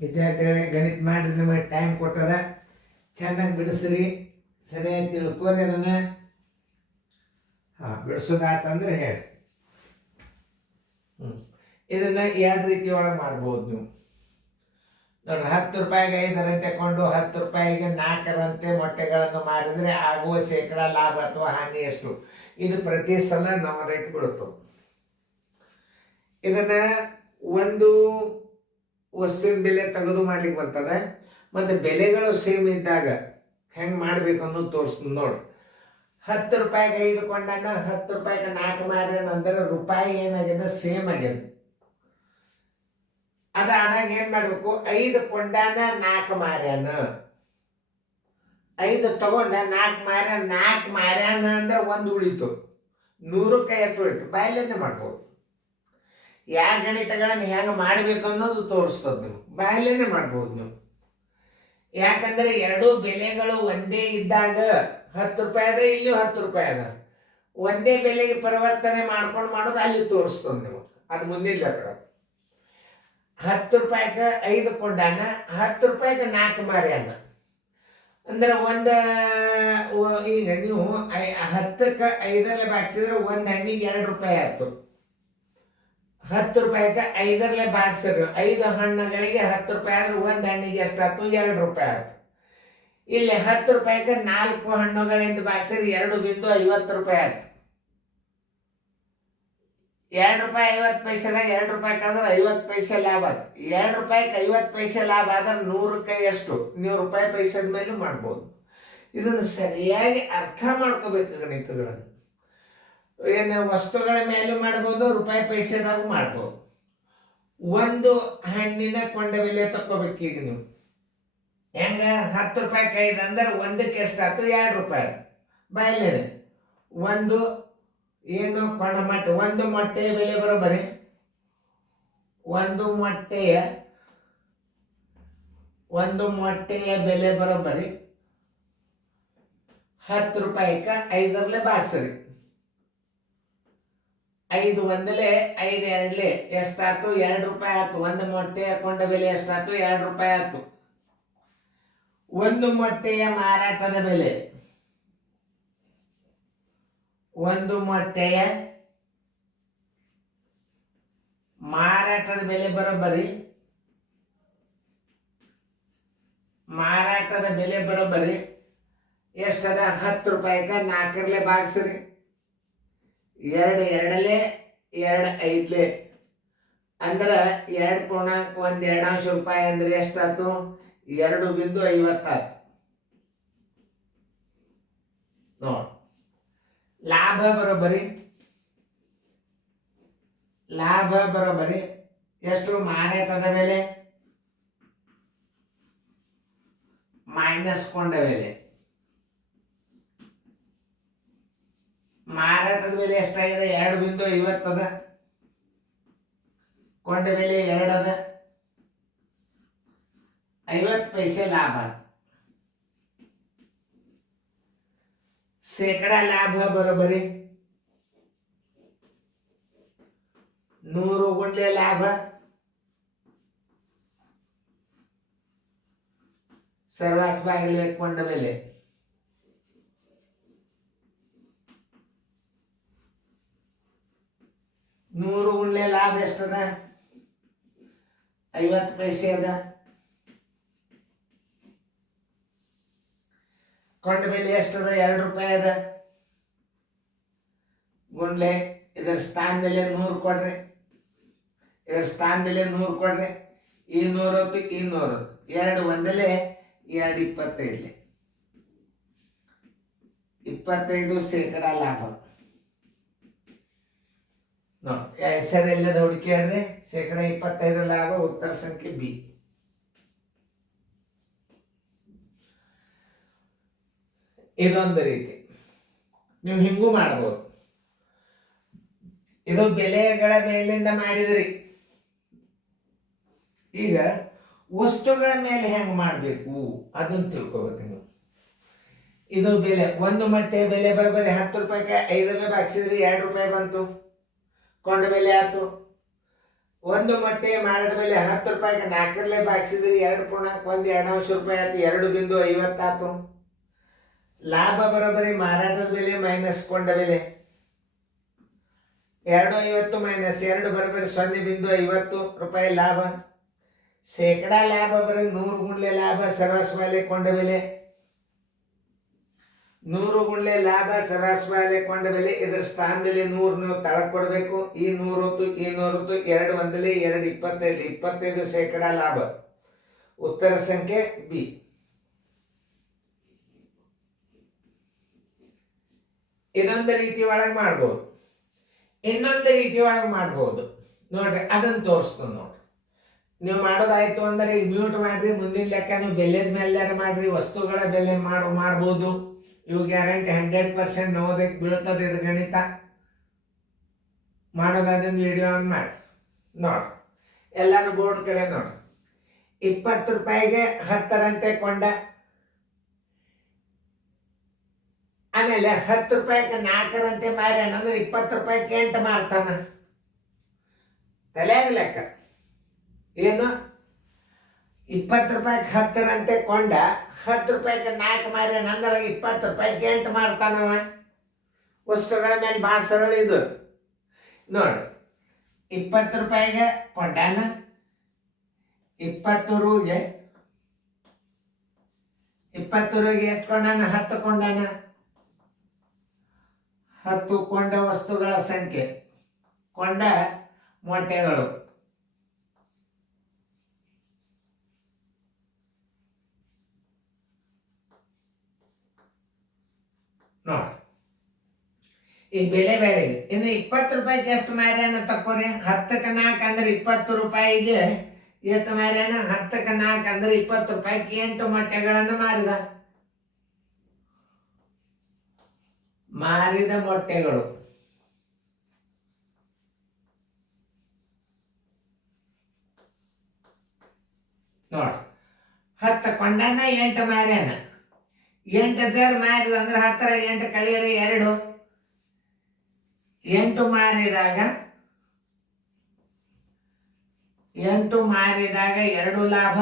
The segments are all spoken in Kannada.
ವಿದ್ಯಾರ್ಥಿಗಳೇ ಗಣಿತ ಮಾಡಿರಿ, ನಿಮಗೆ ಟೈಮ್ ಕೊಟ್ಟದ, ಚೆನ್ನಾಗಿ ಬಿಡಿಸ್ರಿ, ಸರಿಯಾಗಿ ತಿಳ್ಕೊರಿ ಅದನ್ನು. ಬಿಡಿಸೋದಾತಂದ್ರೆ ಹೇಳಿ. ಇದನ್ನು ಎರಡು ರೀತಿ ಒಳಗೆ ಮಾಡ್ಬೋದು ನೀವು. ನೋಡ್ರಿ, 10 ರೂಪಾಯಿಗೆ 5 ತಗೊಂಡು 10 ರೂಪಾಯಿಗೆ 4 ಮೊಟ್ಟೆಗಳನ್ನು ಮಾರಿದರೆ ಆಗುವ ಶೇಕಡ ಲಾಭ ಅಥವಾ ಹಾನಿ ಎಷ್ಟು? ಇದು ಪ್ರತಿ ಸಲ ನಮ್ಮದೈತೆ ಬಿಡುತ್ತೆ. ಇದನ್ನ ಒಂದು ವಸ್ತುವಿನ ಬೆಲೆ ತೆಗೆದು ಮಾಡ್ಲಿಕ್ಕೆ ಬರ್ತದೆ, ಮತ್ತು ಬೆಲೆಗಳು ಸೇಮ್ ಇದ್ದಾಗ ಹೆಂಗೆ ಮಾಡ್ಬೇಕು ಅನ್ನೋದು ತೋರಿಸ್ತೀನಿ ನೋಡ್ರಿ. 10 ರೂಪಾಯಿಗೆ 5 ಕೊಂಡಾನ, 10 ರೂಪಾಯಿಗೆ 4 ಮಾರ್ಯಾನ ಅಂದ್ರೆ ರೂಪಾಯಿ ಏನಾಗಿದೆ, ಸೇಮ್ ಆಗ್ಯದ. ಅದಾದಾಗ ಏನ್ ಮಾಡ್ಬೇಕು, 5 ಕೊಂಡಾನ 4 ಮಾರ್ಯಾನ, 5 ತಗೊಂಡ 4 ಮಾರ್ಯಾನ ಅಂದ್ರೆ 1 ಉಳಿತು, 100ಕ್ಕೆ ಎಷ್ಟು ಉಳಿತು, ಬಾಯಲ್ಲೇ ಮಾಡ್ಬೋದು. ಯಾವ ಗಣಿತಗಳನ್ನು ಹೆಂಗೆ ಮಾಡಬೇಕು ಅನ್ನೋದು ತೋರಿಸ್ತದೆ. ನೀವು ಬಾಯಲ್ಲೇ ಮಾಡ್ಬೋದು ನೀವು. ಯಾಕಂದ್ರೆ ಎರಡೂ ಬೆಲೆಗಳು ಒಂದೇ ಇದ್ದಾಗ 10 ರೂಪಾಯಿ ಅದ, ಇಲ್ಲಿ 10 ರೂಪಾಯಿ ಅದ, ಒಂದೇ ಬೆಲೆಗೆ ಪರಿವರ್ತನೆ ಮಾಡ್ಕೊಂಡು ಮಾಡೋದು ಅಲ್ಲಿ ತೋರಿಸ್ತದೆ ನೀವು. ಅದು ಮುಂದಿನ ಲೆಕ್ಕ. 10 ರೂಪಾಯಿಗೆ 5 ಕೊಂಡಾನ, 10 ರೂಪಾಯಿಗೆ 4 ಮಾರ್ಯಾನ ಅಂದ್ರೆ ಈಗ ನೀವು 10ಕ್ಕೆ 5ರಲ್ಲಿ ಬಾಗಿಸಿದ್ರೆ ಒಂದು ಹಣ್ಣಿಗೆ 2 ರೂಪಾಯಿ ಆಯ್ತು. 10 ರೂಪಾಯಿಗೆ 5ರಲ್ಲಿ ಬಾಗಿಸಿದ್ರು 5 ಹಣ್ಣುಗಳಿಗೆ 10 ರೂಪಾಯಿ ಆದ್ರೆ ಒಂದು ಹಣ್ಣಿಗೆ ಎಷ್ಟಾಯ್ತು, 2 ರೂಪಾಯಿ ಆಯ್ತು. ಇಲ್ಲಿ 10 ರೂಪಾಯಿಗೆ 4 ಹಣ್ಣುಗಳಿಂದ ಬಾಗಿಸಿದ್ರೆ 2.50 ರೂಪಾಯಿ ಆಯ್ತು. 2 ರೂಪಾಯಿ 50 ಪೈಸೆದಾಗ 2 ರೂಪಾಯಿ ಕಳೆದ್ರೆ 50 ಪೈಸೆ ಲಾಭ ಆಯ್ತು. 2 ರೂಪಾಯಿಗೆ 50 ಪೈಸೆ ಲಾಭ ಆದ್ರೆ 100ಕ್ಕೆ ಎಷ್ಟು, 100 ರೂಪಾಯಿ ಪೈಸದ ಮೇಲೂ ಮಾಡ್ಬೋದು. ಇದನ್ನು ಸರಿಯಾಗಿ ಅರ್ಥ ಮಾಡ್ಕೋಬೇಕು ಗಣಿತಗಳನ್ನು. ಏನು ವಸ್ತುಗಳ ಮೇಲೂ ಮಾಡ್ಬೋದು, ರೂಪಾಯಿ ಪೈಸೆದಾಗೂ ಮಾಡ್ಬೋದು. ಒಂದು ಹಣ್ಣಿನ ಕೊಂಡ ಬೆಲೆ ತಕ್ಕೋಬೇಕು. ಈಗ ನೀವು ಹೆಂಗ 10 ರೂಪಾಯಿಗೆ 5 ಅಂದ್ರೆ ಒಂದಕ್ಕೆ ಎಷ್ಟಾಯ್ತು, 2 ರೂಪಾಯಿ. ಬಾಯಿಲೇನೆ ಒಂದು ಏನು ಕೊಂಡ ಮೊಟ್ಟೆ, ಒಂದು ಮೊಟ್ಟೆಯ ಬೆಲೆ ಬರೋಬ್ಬರಿ, ಒಂದು ಮೊಟ್ಟೆಯ ಬೆಲೆ ಬರೋಬ್ಬರಿ 10 ರೂಪಾಯಿಗೆ 5ರಲ್ಲಿ ಬಾಗಿಸ್ರಿ. 5 ಒಂದಲೇ 5 ಎರಡಲೇ ಎಷ್ಟಾಯ್ತು, 2 ರೂಪಾಯಿ ಆಯ್ತು. ಒಂದು ಮೊಟ್ಟೆಯ ಕೊಂಡ ಬೆಲೆ ಎಷ್ಟಾಯ್ತು, 2 ರೂಪಾಯಿ ಆಯ್ತು. ಒಂದು ಮೊಟ್ಟೆಯ ಮಾರಾಟದ ಬೆಲೆ, ಒಂದು ಮೊಟ್ಟೆಯ ಮಾರಾಟದ ಬೆಲೆ ಬರೋಬ್ಬರಿ, ಎಷ್ಟದ, 10 ರೂಪಾಯಿಗೆ 4ರಲ್ಲಿ ಬಾಗಿಸ್ರಿ. 2 ಎರಡಲೇ 2 5ಲೇ ಅಂದ್ರೆ 2.1 ರೂಪಾಯಿ ಅಂದ್ರೆ ಎಷ್ಟಾಯ್ತು, 2.50 ಆಯ್ತು. ನೋಡಿ, ಲಾಭ ಬರೋಬ್ಬರಿ ಎಷ್ಟು, ಮಾರಾಟದ ಬೆಲೆ ಮೈನಸ್ ಕೊಂಡ ಬೆಲೆ. ಮಾರಾಟದ ಬೆಲೆ ಎಷ್ಟಾಗಿದೆ, 2.50 ಅದ, ಕೊಂಡ ಬೆಲೆ 2 ಅದ, 50 ಪೈಸೆ ಲಾಭ. ಶೇಕಡ ಲಾಭ ಬರೋಬ್ಬರಿ 100 ಗುಂಡ್ಲೆ ಲಾಭ ಸರ್ವಾಸ್ ಬಾಗಿಲೆ ಕೊಂಡ ಬೆಲೆ. ನೂರು ಗುಂಡ್ಲೆ ಲಾಭ ಎಷ್ಟದ, 50 ಪೈಸೆ ಅದ. ಕೊಂಡ ಬೆಲೆ ಎಷ್ಟದ, 2 ರೂಪಾಯಿ ಅದ. ಗುಂಡ್ಲೆ ಇದರ ಸ್ಥಾನದಲ್ಲಿ 100 ಕೊಡ್ರಿ, ಇದರ ಸ್ಥಾನದಲ್ಲಿ 100 ಕೊಡ್ರಿ. ಈ 100 ಈ 100, 2 ಒಂದಲೇ 2 25, 25 ಶೇಕಡ ಲಾಭ. ನೋಡಿ, ಸರಿ ಎಲ್ಲದ ಹುಡುಕಿ ಹೇಳ್ರಿ. ಶೇಕಡ 25 ಲಾಭ, ಉತ್ತರ ಸಂಖ್ಯೆ ಬಿ. ಇದೊಂದು ರೀತಿ. ನೀವು ಹಿಂಗೂ ಮಾಡ್ಬೋದು. ಇದು ಬೆಲೆಗಳ ಮೇಲಿಂದ ಮಾಡಿದ್ರಿ. ಈಗ ವಸ್ತುಗಳ ಮೇಲೆ ಹೆಂಗೆ ಮಾಡಬೇಕು ಅದನ್ನು ತಿಳ್ಕೊಬೇಕು ನೀವು. ಇದು ಬೆಲೆ, ಒಂದು ಮೊಟ್ಟೆಯ ಬೆಲೆ ಬರೋಬ್ಬರಿ 10 ರೂಪಾಯಿಗೆ 5ರಲ್ಲಿ ಬಾಗಿಸಿದ್ರಿ, 2 ರೂಪಾಯಿ ಬಂತು, ಕೊಂಡ ಬೆಲೆ ಆಯ್ತು. ಒಂದು ಮೊಟ್ಟೆ ಮಾರಾಟ ಬೆಲೆ 10 ರೂಪಾಯಿಗೆ 4 ಬಾಗಿಸಿದ್ರಿ 2.1 ಆಯ್ತು, 2.50 ಆಯ್ತು. ಲಾಭ ಬರೋಬ್ಬರಿ ಮಾರಾಟದ ಬೆಲೆ ಮೈನಸ್ ಕೊಂಡ ಬೆಲೆ 2.50 ಮೈನಸ್ 2 ಬರೋಬ್ಬರಿ 0.50 ರೂಪಾಯಿ ಲಾಭ. ಶೇಕಡಾ ಲಾಭ ಬರೀ 100 ಗುಂಡ್ಲೆ ಲಾಭ ಸರಾಸರಿ ಬೆಲೆ ಕೊಂಡ ಬೆಲೆ 100 ಗುಂಡ್ಲೆ ಲಾಭ ಸರಾಸರಿ ಬೆಲೆ ಕೊಂಡ ಬೆಲೆ. ಇದರ ಸ್ಥಾನದಲ್ಲಿ 100 ನೀವು ತಳಕ್ ಕೊಡಬೇಕು. ಈ 100 ಹೊತ್ತು ಈ 100 ಹೊತ್ತು 2 ಒಂದಲೇ 2 25 ಶೇಕಡಾ ಲಾಭ. ಉತ್ತರ ಸಂಖ್ಯೆ ಬಿ. ಇದೊಂದು ರೀತಿ ಒಳಗೆ ಮಾಡ್ಬೋದು, ಇನ್ನೊಂದು ರೀತಿ ಒಳಗೆ ಮಾಡ್ಬೋದು. ನೋಡ್ರಿ ಅದನ್ನು ತೋರಿಸ್ತೀನಿ ನೋಡ್ರಿ. ನೀವು ಮಾಡೋದಾಯ್ತು ಅಂದ್ರೆ ಈಗ ಮ್ಯೂಟ್ ಮಾಡ್ರಿ. ಮುಂದಿನ ಲೆಕ್ಕ ನೀವು ಬೆಲೆದ ಮೇಲೆ ಮಾಡ್ರಿ. ವಸ್ತುಗಳ ಬೆಲೆ ಮಾಡ್ಬೋದು. ಇವು ಗ್ಯಾರಂಟಿ 100% ನೋದಕ್ಕೆ ಬೀಳ್ತದೆ. ಇದು ಗಣಿತ ಮಾಡೋದನ್ನ ವಿಡಿಯೋ ಆನ್ ಮಾಡಿ ನೋಡ್ರಿ. ಎಲ್ಲರೂ ಬೋರ್ಡ್ ಕಡೆ ನೋಡ್ರಿ. 20 ರೂಪಾಯಿಗೆ 10ರಂತೆ ಕೊಂಡ, ಆಮೇಲೆ 10 ರೂಪಾಯಿಗೆ 4ರಂತೆ ಮಾರ್ಯಾನ ಅಂದ್ರೆ 20 ರೂಪಾಯಿಗೆ 8 ಮಾರ್ತಾನ. ತಲೆಯಾಗ ಲೆಕ್ಕ ಏನು? 20 ರೂಪಾಯಿಗೆ 10ರಂತೆ ಕೊಂಡ, 10 ರೂಪಾಯಿಗೆ 4 ಮಾರ್ಯಾನ ಅಂದ್ರೆ 20 ರೂಪಾಯಿಗೆ 8 ಮಾರ್ತಾನವ. ವಸ್ತುಗಳ ಮೇಲೆ ಭಾಳ ಸರಳ ಇದು ನೋಡಿ. 20 ರೂಪಾಯಿಗೆ ಕೊಂಡಾನ, 20 ರೂಗೆ ಎಷ್ಟು ಕೊಂಡಾನ? 10 ಕೊಂಡಾನ. 10 ಕೊಂಡ ವಸ್ತುಗಳ ಸಂಖ್ಯೆ, ಕೊಂಡ ಮೊಟ್ಟೆಗಳು. ನೋಡಿ ಈ ಬೆಲೆ ಬೇಡ. ಇನ್ನು 20 ರೂಪಾಯಿಗೆ ಎಷ್ಟು ಮಾರ್ಯಾನ ತಕೋರಿ. 10ಕ್ಕೆ 4 ಅಂದ್ರೆ 20 ರೂಪಾಯಿಗೆ ಎಷ್ಟು ಮಾರ್ಯಾನ? 10ಕ್ಕೆ 4 ಅಂದ್ರೆ 20 ರೂಪಾಯಿಗೆ 8 ಮೊಟ್ಟೆಗಳನ್ನು ಮಾರಿದ ಮೊಟ್ಟೆಗಳು. ನೋಡ್ 10 ಕೊಂಡಾನ, 8 ಮಾರ್ಯಾನ. 8,000 ಮಾರಿದ ಅಂದ್ರೆ 10 8 ಕಳೆಯರಿ 2. 8 ಮಾರಿದಾಗ 2 ಲಾಭ.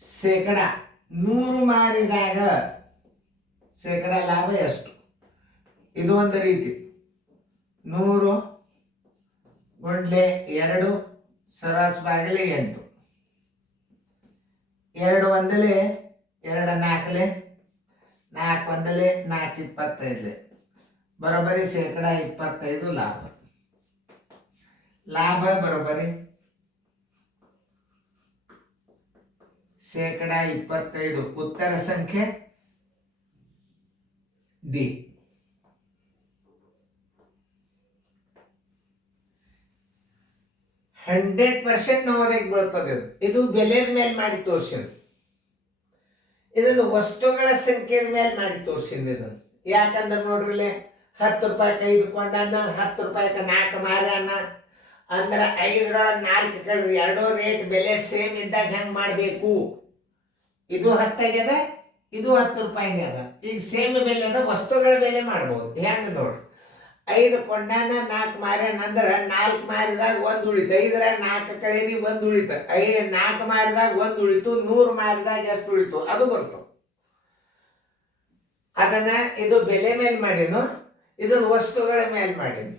ಶೇಕಡ 100 ಮಾರಿದಾಗ ಶೇಕಡ ಲಾಭ ಎಷ್ಟು? ಇದು ಒಂದು ರೀತಿ. 100 ಗುಂಡ್ಲೆ 2 ಸರಾಸರಿ ಬಾಗಿಲೆ 8. 2 ಒಂದಲೇ 2 4 4 ಒಂದಲೇ 4 25 ಬರೋಬ್ಬರಿ ಶೇಕಡ 25 ಲಾಭ. ಲಾಭ ಬರೋಬ್ಬರಿ ಶೇಕಡ 25. ಉತ್ತರ ಸಂಖ್ಯೆ ಡಿ. %100% ನೋದಕ್ಕೆ ಬೀಳ್ತದೆ. ಇದು ಬೆಲೆದ ಮೇಲೆ ಮಾಡಿ ತೋರ್ಸಿನ. ಇದನ್ನು ವಸ್ತುಗಳ ಸಂಖ್ಯೆದ ಮೇಲೆ ಮಾಡಿ ತೋರ್ಸಿನ. ಇದನ್ನು ಯಾಕಂದ್ರೆ ನೋಡ್ರಿ 10 ರೂಪಾಯಿಗೆ 5 ಕೊಂಡಾನ, 10 ರೂಪಾಯಿಗೆ 4 ಮಾರ್ಯಾನ ಅಂದ್ರೆ 5ರೊಳಗೆ 4 ಕಳೆದು 2 ರೇಟ್ ಬೆಲೆ ಸೇಮ್ ಇದ್ದಾಗ ಹೆಂಗೆ ಮಾಡಬೇಕು? ಇದು 10 ಆಗ್ಯದ, ಇದು 10 ರೂಪಾಯಿಗೆ ಅದ. ಈಗ ಸೇಮ್ ಬೆಲೆ ಅದ, ವಸ್ತುಗಳ ಬೆಲೆ ಮಾಡ್ಬೋದು. ಹೆಂಗೆ ನೋಡ್ರಿ. 5 ಕೊಂಡಾನ, 4 ಮಾರ್ಯಾನ ಅಂದ್ರೆ 4 ಮಾರಿದಾಗ 1 ಉಳಿತು. 5ರಾಗ 4 ಕಳೀರಿ 1 ಉಳಿತು. 4 ಮಾರಿದಾಗ 1 ಉಳಿತು. 100 ಮಾರಿದಾಗ ಎಷ್ಟು ಉಳಿತು? ಅದು ಬರ್ತದೆ. ಅದನ್ನ ಇದು ಬೆಲೆ ಮೇಲೆ ಮಾಡಿನು, ಇದನ್ನು ವಸ್ತುಗಳ ಮೇಲೆ ಮಾಡೀನಿ.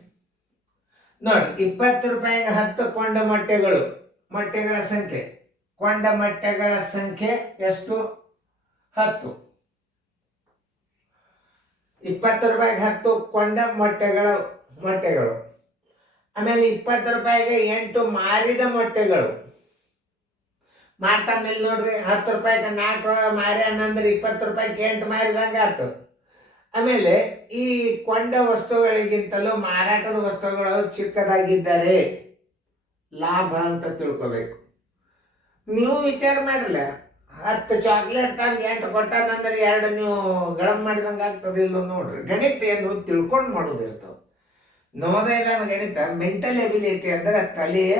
ನೋಡಿ 20 ರೂಪಾಯಿಗೆ 10 ಕೊಂಡ ಮೊಟ್ಟೆಗಳ ಸಂಖ್ಯೆ. ಕೊಂಡ ಮೊಟ್ಟೆಗಳ ಸಂಖ್ಯೆ ಎಷ್ಟು? 10. 20 ರೂಪಾಯಿಗೆ 10 ಕೊಂಡ ಮೊಟ್ಟೆಗಳು. ಆಮೇಲೆ 20 ರೂಪಾಯಿಗೆ 8 ಮಾರಿದ ಮೊಟ್ಟೆಗಳು. ಮಾರ್ತಾನೆ ನೋಡ್ರಿ. 10 ರೂಪಾಯಿಗೆ 4 ಮಾರ್ಯಾನ ಅಂದ್ರೆ 20 ರೂಪಾಯಿಗೆ 8 ಮಾರಿದಂಗೆ ಆಯ್ತು. ಆಮೇಲೆ ಈ ಕೊಂಡ ವಸ್ತುಗಳಿಗಿಂತಲೂ ಮಾರಾಟದ ವಸ್ತುಗಳು ಚಿಕ್ಕದಾಗಿದ್ದರೆ ಲಾಭ ಅಂತ ತಿಳ್ಕೋಬೇಕು. ನೀವು ವಿಚಾರ ಮಾಡಿರಲ್ಲ, 10 ಚಾಕ್ಲೇಟ್ ತಂದು 8 ಕೊಟ್ಟಾನಂದ್ರೆ 2 ನೀವು ಗಳಂ ಮಾಡಿದಂಗೆ ಆಗ್ತದೆ. ಇಲ್ಲ ನೋಡ್ರಿ, ಗಣಿತ ಏನು ತಿಳ್ಕೊಂಡು ಮಾಡೋದಿರ್ತಾವೆ. ನೋದೈದ ಗಣಿತ ಮೆಂಟಲ್ ಎಬಿಲಿಟಿ ಅಂದ್ರೆ ತಲೆಯ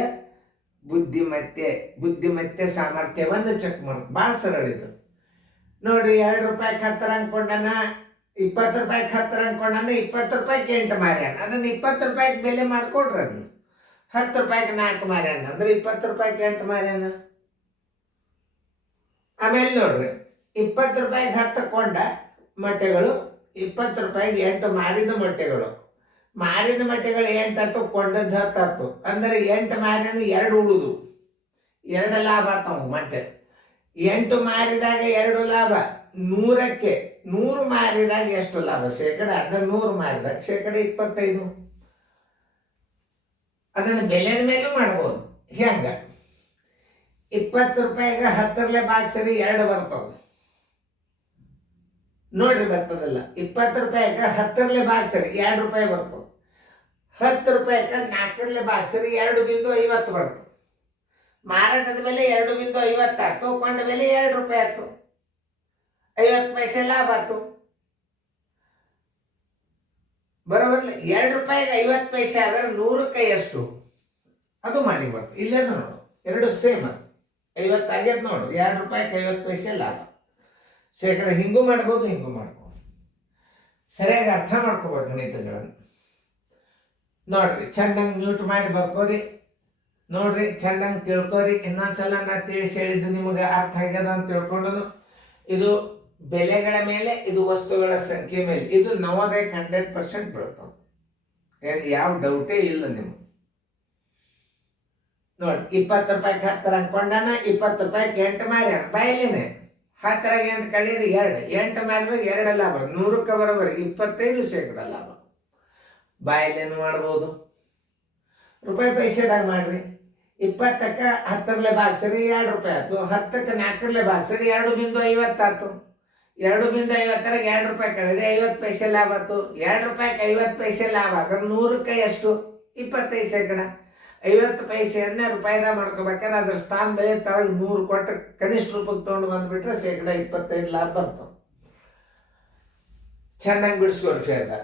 ಬುದ್ಧಿಮತ್ತೆ ಸಾಮರ್ಥ್ಯವನ್ನು ಚೆಕ್ ಮಾಡೋದು. ಭಾಳ ಸರಳ ಇದು ನೋಡ್ರಿ. 2 ರೂಪಾಯಿಗೆ 10 ಕೊಂಡನ, 20 ರೂಪಾಯಿಗೆ 10 ಅನ್ಕೊಂಡ 20 ರೂಪಾಯಿಗೆ 8 ಮಾರ್ಯಾನ. ಅದನ್ನ 20 ರೂಪಾಯಿಗೆ ಬೆಲೆ ಮಾಡ್ಕೊಡ್ರಿ. ಅದನ್ನ 10 ರೂಪಾಯಿಗೆ 4 ಮಾರ್ಯಾನ ಅಂದ್ರೆ 20 ರೂಪಾಯಿಗೆ 8 ಮಾರ್ಯಾನ. ಆಮೇಲೆ ನೋಡ್ರಿ, 20 ರೂಪಾಯಿಗೆ 10 ಕೊಂಡ ಮೊಟ್ಟೆಗಳು, 20 ರೂಪಾಯಿಗೆ 8 ಮಾರಿದ ಮೊಟ್ಟೆಗಳು. ಮಾರಿದ ಮೊಟ್ಟೆಗಳು 8 ಆಯ್ತು, ಕೊಂಡದ್ದು 10 ಆಯ್ತು. ಅಂದ್ರೆ 8 ಮಾರ್ಯಾನ 2 ಉಳುದು, 2 ಲಾಭ ಆತಾವ ಮೊಟ್ಟೆ. 8 ಮಾರಿದಾಗ 2 ಲಾಭ. 100ಕ್ಕೆ 100 ಮಾರಿದಾಗ ಎಷ್ಟು ಲಾಭ? ಶೇಕಡ. ಅಂದ್ರೆ 100 ಮಾರಿದಾಗ ಶೇಕಡ 25. ಅದನ್ನು ಬೆಲೆದ ಮೇಲೂ ಮಾಡ್ಬೋದು. ಹೆಂಗ? 20 ರೂಪಾಯಿಗೆ 10 ಭಾಗಿಸಿದ್ರೆ 2 ಬರ್ತಾವ ನೋಡ್ರಿ, ಬರ್ತದಲ್ಲ. 20 ರೂಪಾಯಿಗೆ 10 ಭಾಗಿಸಿದ್ರೆ 2 ರೂಪಾಯಿ ಬರ್ತಾವ. 10 ರೂಪಾಯಿಗೆ 4 ಭಾಗಿಸಿದ್ರೆ 2.50 ಬರ್ತದೆ. ಮಾರಾಟದ ಬೆಲೆ 2.50 ಆಯ್ತು, ಕೊಂಡ ಬೆಲೆ 2 ರೂಪಾಯಿ ಆಯ್ತು, 50 ಪೈಸೆ ಲಾಭ ಆಯ್ತು. ಬರೋಬರ್ಲ. 2 ರೂಪಾಯಿಗೆ 50 ಪೈಸೆ ಆದ್ರೆ 100ಕ್ಕೆ ಎಷ್ಟು? ಅದು ಮಾಡಿ ಬರ್ತದೆ. ಇಲ್ಲೇನು ನೋಡು, 2 ಸೇಮ್ ಅದು. 50 ಆಗ್ಯದ ನೋಡು, 2 ರೂಪಾಯಿಗೆ 50 ಪೈಸೆ ಲಾಭ. ಶೇಕಡ. ಹಿಂಗೂ ಮಾಡ್ಬೋದು, ಹಿಂಗೂ ಮಾಡ್ಬೋದು. ಸರಿಯಾಗಿ ಅರ್ಥ ಮಾಡ್ಕೋಬೋದು ಗಣಿತಗಳನ್ನು. ನೋಡ್ರಿ, ಚಂದಂಗೆ ಮ್ಯೂಟ್ ಮಾಡಿ ಬರ್ಕೋರಿ. ನೋಡ್ರಿ, ಚಂದಂಗೆ ತಿಳ್ಕೊರಿ. ಇನ್ನೊಂದ್ಸಲ ನಾ ತಿಳಿಸಿ ಹೇಳಿದ್ದು ನಿಮಗೆ ಅರ್ಥ ಆಗ್ಯದ ಅಂತ ತಿಳ್ಕೊಂಡದು. ಇದು ಬೆಲೆಗಳ ಮೇಲೆ, ಇದು ವಸ್ತುಗಳ ಸಂಖ್ಯೆ ಮೇಲೆ. ಇದು ನವೋದಯಕ್ಕೆ 100% ಬೀಳ್ತಾವ. ಯಾವ ಡೌಟೇ ಇಲ್ಲ ನಿಮ್ಗೆ. ನೋಡಿ, 20 ರೂಪಾಯಿಗೆ 10 ಅನ್ಕೊಂಡಾನ, 20 ರೂಪಾಯಿಗೆ 8 ಮಾರ್ಯಾನ. ಬಾಯಲೇನೆ 10 8 ಕಳೀರಿ 2. 8 ಮಾರಿದಾಗ 2 ಲಾಭ. 100ಕ್ಕೆ ಬರೋಬರಿ 25 ಶೇಕಡ ಲಾಭ. ಬಾಯಲ್ಲೇನು ಮಾಡ್ಬೋದು. ರೂಪಾಯಿ ಪೈಸೆದಾಗ ಮಾಡ್ರಿ. 20ಕ್ಕೆ 10 ಭಾಗಿಸಿರಿ 2 ರೂಪಾಯಿ ಆಯ್ತು. 10ಕ್ಕೆ 4 ಭಾಗಿಸಿರಿ 2.50 ಆಯ್ತು. 2.50 2 ರೂಪಾಯಿ ಕಳೀರಿ 50 ಪೈಸೆ ಲಾಭ ಆಯ್ತು. 2 ರೂಪಾಯಿಗೆ 50 ಪೈಸೆ ಲಾಭ ಆದ್ರೆ 100ಕ್ಕೆ ಎಷ್ಟು? 25 ಶೇಕಡ. 50 ಪೈಸೆಯನ್ನ ರೂಪಾಯಿದಾಗ ಮಾಡ್ಕೋಬೇಕಾದ್ರೆ ಅದ್ರ ಸ್ಥಾನ ಬೆಲೆ ತಳಗ 100 ಕೊಟ್ಟು ಕನಿಷ್ಠ ರೂಪಕ್ಕೆ ತೊಗೊಂಡು ಬಂದ್ಬಿಟ್ರೆ ಶೇಕಡ 25 ಲಾಭ ಬರ್ತದೆ. ಚೆನ್ನಾಗಿ ಬಿಡಿಸ್ಕೊಡ್ರಿ ಫೇರ್ದಾಗ.